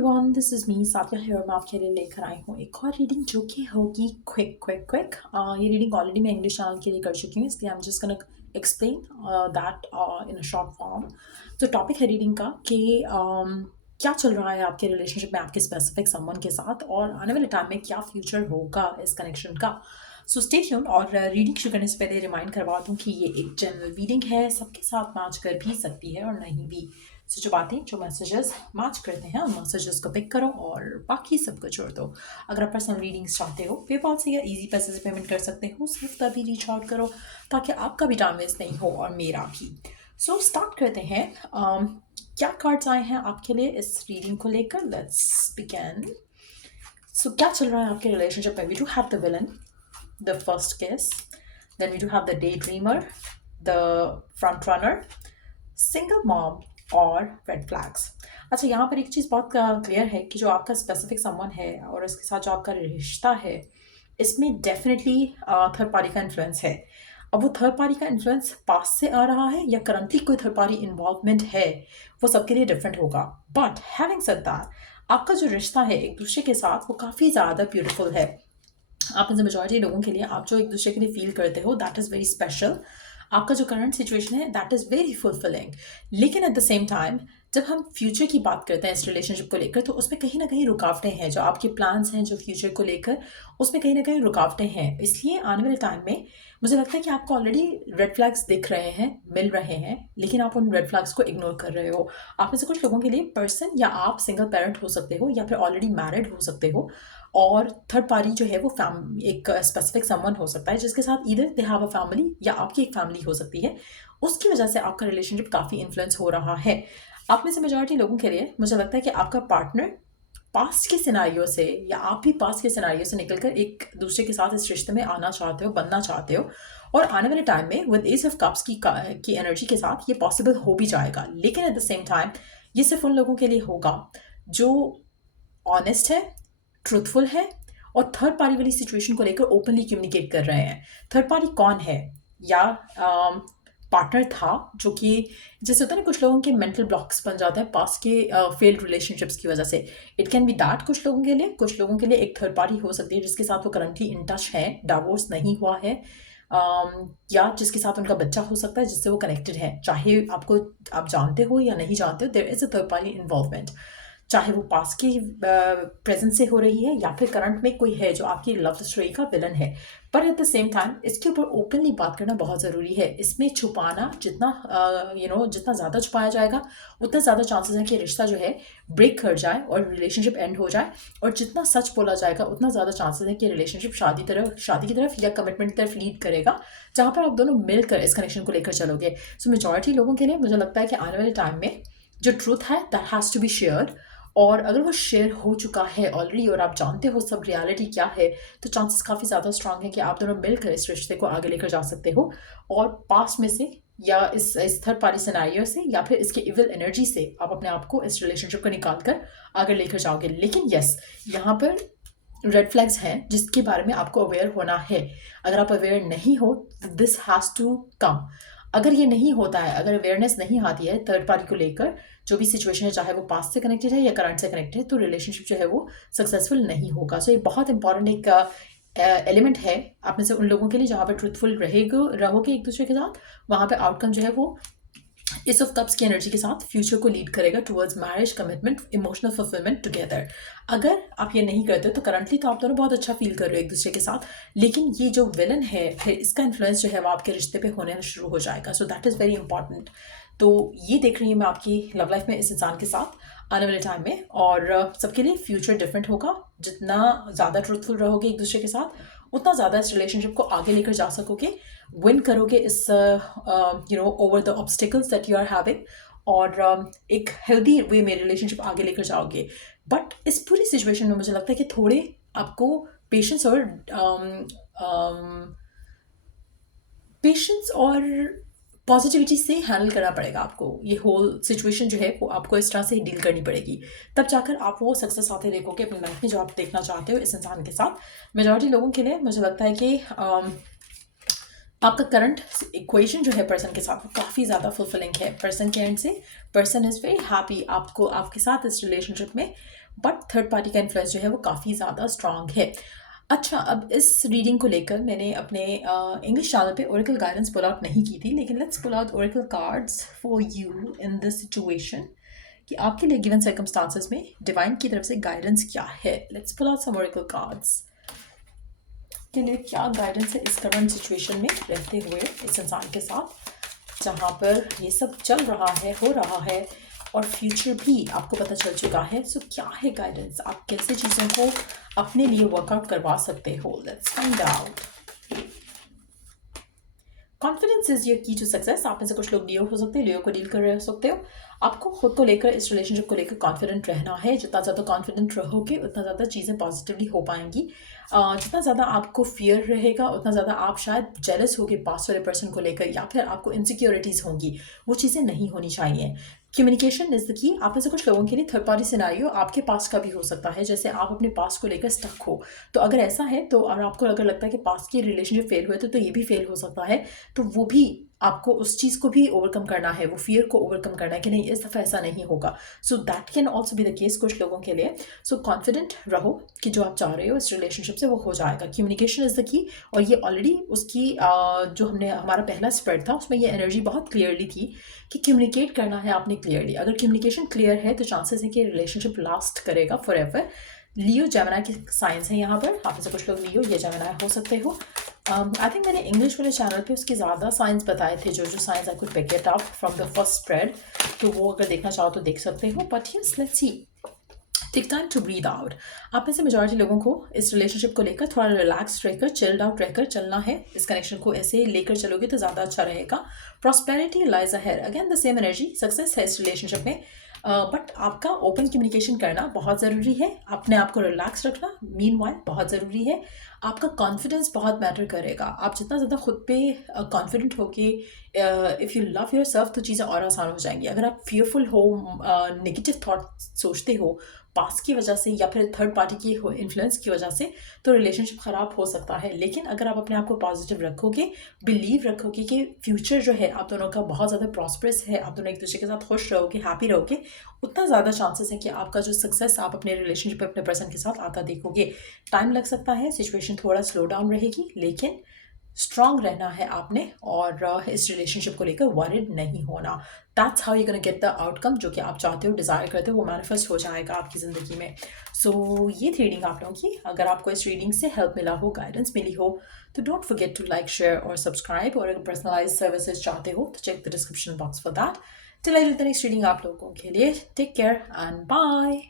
Everyone, this is me साथिया है और मैं आपके लिए लेकर आई हूँ एक और रीडिंग जो कि होगी क्विक। ये रीडिंग ऑलरेडी मैं इंग्लिश चैनल के लिए कर चुकी हूँ, इसलिए I am just gonna explain that in a short form. तो टॉपिक है रीडिंग का कि क्या चल रहा है आपके रिलेशनशिप में आपके स्पेसिफिक समवन के साथ और आने वाले टाइम में क्या फ्यूचर होगा इस कनेक्शन का। So stay tuned. और रीडिंग शुरू करने से पहले रिमाइंड करवा दूँ कि ये एक जनरल रीडिंग है, सबके साथ मैच कर भी सकती है और नहीं भी। सो जो बातें जो मैसेजेस मैच करते हैं उन मैसेजेस को पिक करो और बाकी सबको छोड़ दो। अगर आप पर्सनल रीडिंग्स चाहते हो पेपाल से या इजी पैसे से पेमेंट कर सकते हो, सिर्फ तभी रीच आउट करो ताकि आपका भी टाइम वेस्ट नहीं हो और मेरा भी। सो स्टार्ट करते हैं। क्या कार्ड्स आए हैं आपके लिए इस रीडिंग को लेकर, लेट्स बिगिन। सो क्या चल रहा है आपके रिलेशनशिप में? We do have the villain, the first kiss, then we do have the day dreamer, the front runner, single mom और रेड फ्लैग्स। अच्छा, यहाँ पर एक चीज़ बहुत क्लियर है कि जो आपका स्पेसिफिक समवन है और उसके साथ जो आपका रिश्ता है, इसमें डेफिनेटली थर्ड पार्टी का इन्फ्लुएंस है। अब वो थर्ड पार्टी का इन्फ्लुएंस पास से आ रहा है या करंटली कोई थर्ड पार्टी इन्वॉल्वमेंट है, वो सबके लिए डिफरेंट होगा। बट हैविंग सेड दैट, आपका जो रिश्ता है एक दूसरे के साथ वो काफ़ी ज़्यादा ब्यूटीफुल है। आप में से मेजॉरिटी लोगों के लिए आप जो एक दूसरे के लिए फील करते हो दैट इज़ वेरी स्पेशल। आपका जो करंट सिचुएशन है दैट इज़ वेरी फुलफिलिंग। लेकिन एट द सेम टाइम जब हम फ्यूचर की बात करते हैं इस रिलेशनशिप को लेकर, तो उसमें कहीं ना कहीं रुकावटें हैं। जो आपके प्लान्स हैं जो फ्यूचर को लेकर, उसमें कहीं ना कहीं रुकावटें हैं। इसलिए आने वाले टाइम में मुझे लगता है कि आपको ऑलरेडी रेड फ्लैग्स दिख रहे हैं, मिल रहे हैं, लेकिन आप उन रेड फ्लैग्स को इग्नोर कर रहे हो। आप में से कुछ लोगों के लिए पर्सन या आप सिंगल पेरेंट हो सकते हो या फिर ऑलरेडी मैरिड हो सकते हो, और थर्ड पार्टी जो है वो एक स्पेसिफिक समवन हो सकता है जिसके साथ either they have a family या आपकी एक फैमिली हो सकती है। उसकी वजह से आपका रिलेशनशिप काफ़ी इन्फ्लुएंस हो रहा है। आप में से मेजॉरिटी लोगों के लिए मुझे लगता है कि आपका पार्टनर पास्ट के सिनारियो से या आप भी पास्ट के सिनारियो से निकलकर एक दूसरे के साथ इस रिश्ते में आना चाहते हो, बनना चाहते हो। और आने वाले टाइम में विद एस ऑफ कप्स की एनर्जी के साथ ये पॉसिबल हो भी जाएगा। लेकिन एट द सेम टाइम ये सिर्फ उन लोगों के लिए होगा जो ऑनेस्ट है, ट्रूथफुल है और थर्ड पार्टी वाली सिचुएशन को लेकर ओपनली कम्युनिकेट कर रहे हैं। थर्ड पार्टी कौन है? या पार्टनर था जो कि जैसे होता है ना, कुछ लोगों के मेंटल ब्लॉक्स बन जाते हैं पास्ट के फेल्ड रिलेशनशिप्स की वजह से। इट कैन बी दैट कुछ लोगों के लिए। कुछ लोगों के लिए एक थर्ड पार्टी हो सकती है जिसके साथ वो करंटली इन टच है, डाइवोर्स नहीं हुआ है, या जिसके साथ उनका बच्चा हो सकता है जिससे वो कनेक्टेड है। चाहे आप जानते हो या नहीं जानते हो, there is a third party involvement. चाहे वो पास्ट की प्रेजेंट से हो रही है या फिर करंट में कोई है जो आपकी लव स्टोरी का विलन है। पर एट द सेम टाइम इसके ऊपर ओपनली बात करना बहुत ज़रूरी है। इसमें छुपाना जितना जितना ज़्यादा छुपाया जाएगा उतना ज़्यादा चांसेस हैं कि रिश्ता जो है ब्रेक कर जाए और रिलेशनशिप एंड हो जाए। और जितना सच बोला जाएगा उतना ज़्यादा चांसेस है कि रिलेशनशिप शादी की तरफ या कमिटमेंट की तरफ लीड करेगा, जहाँ पर आप दोनों मिलकर इस कनेक्शन को लेकर चलोगे। सो मेजॉरिटी लोगों के लिए मुझे लगता है कि आने वाले टाइम में जो ट्रूथ है that has to be shared. और अगर वो शेयर हो चुका है ऑलरेडी और आप जानते हो सब रियलिटी क्या है, तो चांसेस काफ़ी ज़्यादा स्ट्रांग है कि आप दोनों मिलकर इस रिश्ते को आगे लेकर जा सकते हो। और पास्ट में से या इस थर्ड पार्टी सिनेरियो से या फिर इसके इविल एनर्जी से आप अपने आप को इस रिलेशनशिप को निकाल कर आगे लेकर जाओगे। लेकिन यस, यहाँ पर रेड फ्लैग्स हैं जिसके बारे में आपको अवेयर होना है। अगर आप अवेयर नहीं हो, दिस हैज़ टू कम। अगर ये नहीं होता है, अगर अवेयरनेस नहीं आती है थर्ड पार्टी को लेकर, जो भी सिचुएशन है, चाहे वो पास्ट से कनेक्टेड है या करंट से कनेक्टेड है, तो रिलेशनशिप जो है वो सक्सेसफुल नहीं होगा। सो ये बहुत इंपॉर्टेंट एक एलिमेंट है आप में से उन लोगों के लिए जहाँ पर ट्रूथफुल रहोगे एक दूसरे के साथ, वहाँ पे आउटकम जो है वो इस ऑफ कप्स की एनर्जी के साथ फ्यूचर को लीड करेगा towards marriage, commitment, emotional fulfilment together. अगर आप ये नहीं करते तो करंटली तो आप दोनों बहुत अच्छा फील कर रहे हो एक दूसरे के साथ, लेकिन ये जो विलन है फिर इसका इन्फ्लुएंस जो है वो आपके रिश्ते पे होने शुरू हो जाएगा। So that is very important. तो ये देख रही हूँ मैं आपकी लव लाइफ में इस इंसान के साथ आने वाले टाइम में। और सबके लिए फ्यूचर डिफरेंट होगा। जितना ज़्यादा ट्रूथफुल रहोगे एक दूसरे के साथ, उतना ज़्यादा इस रिलेशनशिप को आगे लेकर जा सकोगे, विन करोगे इस over the obstacles that you are having, और एक हेल्दी वे में रिलेशनशिप आगे लेकर जाओगे। बट इस पूरी सिचुएशन में मुझे लगता है कि थोड़े आपको पेशेंस और पॉजिटिविटी से हैंडल करना पड़ेगा। आपको ये होल सिचुएशन जो है वो आपको इस तरह से ही डील करनी पड़ेगी, तब जाकर आप वो सक्सेस आते देखोगे अपनी लाइफ में जो आप देखना चाहते हो इस इंसान के साथ। मेजॉरिटी लोगों के लिए मुझे लगता है कि आपका करंट इक्वेशन जो है पर्सन के साथ वो काफ़ी ज़्यादा फुलफिलिंग है। पर्सन के एंड से पर्सन इज़ वेरी हैप्पी आपको आपके साथ इस रिलेशनशिप में बट थर्ड पार्टी का इन्फ्लुएंस जो है वो काफ़ी ज़्यादा स्ट्रांग है। अच्छा, अब इस रीडिंग को लेकर मैंने अपने इंग्लिश चैनल पे ओरेकल गाइडेंस पुल आउट नहीं की थी, लेकिन let's pull out oracle cards for you in this situation कि आपके लिए गिवन सर्कमस्टांसेस में डिवाइन की तरफ से गाइडेंस क्या है। Let's pull out some oracle cards के लिए क्या गाइडेंस है इस करंट सिचुएशन में रहते हुए इस इंसान के साथ, जहाँ पर ये सब चल रहा है, हो रहा है और फ्यूचर भी आपको पता चल चुका है। सो क्या है गाइडेंस, आप कैसे चीज़ों को अपने लिए वर्कआउट करवा सकते हो। Let's find out. Confidence is your की टू सक्सेस। आप में से कुछ लोग लियो हो सकते हैं, लियो को डील कर रहे हो सकते हो। आपको खुद को लेकर, इस रिलेशनशिप को लेकर कॉन्फिडेंट रहना है। जितना ज़्यादा कॉन्फिडेंट रहोगे उतना ज़्यादा चीज़ें पॉजिटिवली हो पाएंगी। जितना ज़्यादा आपको फियर रहेगा उतना ज़्यादा आप शायद जेलस होगे पास्ट वाले पर्सन को लेकर, या फिर आपको इनसिक्योरिटीज़ होंगी। वो चीज़ें नहीं होनी चाहिए। Communication is the key. आप में से कुछ लोगों के लिए थर्ड पार्टी सिनेरियो आपके पास का भी हो सकता है, जैसे आप अपने पास को लेकर स्टक हो। तो अगर ऐसा है तो, और आपको अगर लगता है कि पास की रिलेशनशिप फेल हुए तो ये भी फेल हो सकता है। तो वो भी आपको उस चीज़ को भी ओवरकम करना है, वो फियर को ओवरकम करना है कि नहीं इस दफ़ा ऐसा नहीं होगा। So that can also be the case कुछ लोगों के लिए। सो कॉन्फिडेंट रहो कि जो आप चाह रहे हो इस रिलेशनशिप से वो हो जाएगा। Communication is the key. और ये ऑलरेडी उसकी जो हमने हमारा पहला स्प्रेड था उसमें ये एनर्जी बहुत क्लियरली थी कि कम्युनिकेट करना है आपने क्लियरली। अगर कम्युनिकेशन क्लियर है तो चांसेस है कि रिलेशनशिप लास्ट करेगा फॉर एवर। लियो जेमिनी के साइंस हैं यहाँ पर। आप में से कुछ लोग लियो या जेमिनी हो सकते हो। आई थिंक मैंने इंग्लिश वाले चैनल पे उसके ज़्यादा साइंस बताए थे, जो signs I could pick it up from the first spread. तो वो अगर देखना चाहो तो देख सकते हो। But yes, let's see. Take time to breathe out. आप में से मेजॉरिटी लोगों को इस रिलेशनशिप को लेकर थोड़ा रिलैक्स रहकर, चिल्ड आउट रहकर चलना है। इस कनेक्शन को ऐसे लेकर चलोगे तो ज़्यादा अच्छा रहेगा। Prosperity lies ahead, again the same energy, success है इस रिलेशनशिप में। बट आपका ओपन कम्युनिकेशन करना बहुत ज़रूरी है। अपने आप को रिलैक्स रखना मीनवाइल बहुत ज़रूरी है। आपका कॉन्फिडेंस बहुत मैटर करेगा। आप जितना ज़्यादा खुद पे कॉन्फिडेंट हो कि if you love your self तो चीज़ें और आसान हो जाएंगी। अगर आप फियरफुल हो, नेगेटिव थॉट सोचते हो पास की वजह से या फिर थर्ड पार्टी की इन्फ्लुएंस की वजह से, तो रिलेशनशिप ख़राब हो सकता है। लेकिन अगर आप अपने आप को पॉजिटिव रखोगे, बिलीव रखोगे कि फ्यूचर जो है आप दोनों का बहुत ज़्यादा प्रॉस्परस है, आप दोनों एक दूसरे के साथ खुश रहोगे, हैप्पी रहोगे, उतना ज़्यादा चांसेस है कि आपका जो सक्सेस आप अपने रिलेशनशिप अपने पर्सन के साथ आता देखोगे। टाइम लग सकता है, सिचुएशन थोड़ा स्लो डाउन रहेगी, लेकिन स्ट्रांग रहना है आपने और इस रिलेशनशिप को लेकर वरिड नहीं होना। That's how you gonna get the outcome जो कि आप चाहते हो, डिज़ायर करते हो, वो मैनिफेस्ट हो जाएगा आपकी ज़िंदगी में। सो ये थी रीडिंग आप लोगों की। अगर आपको इस रीडिंग से हेल्प मिला हो, गाइडेंस मिली हो, तो don't forget to like, share और सब्सक्राइब। और अगर पर्सनलाइज सर्विसेज चाहते हो तो check the description box for that. Till I next reading आप लोगों के लिए, टेक केयर एंड बाय।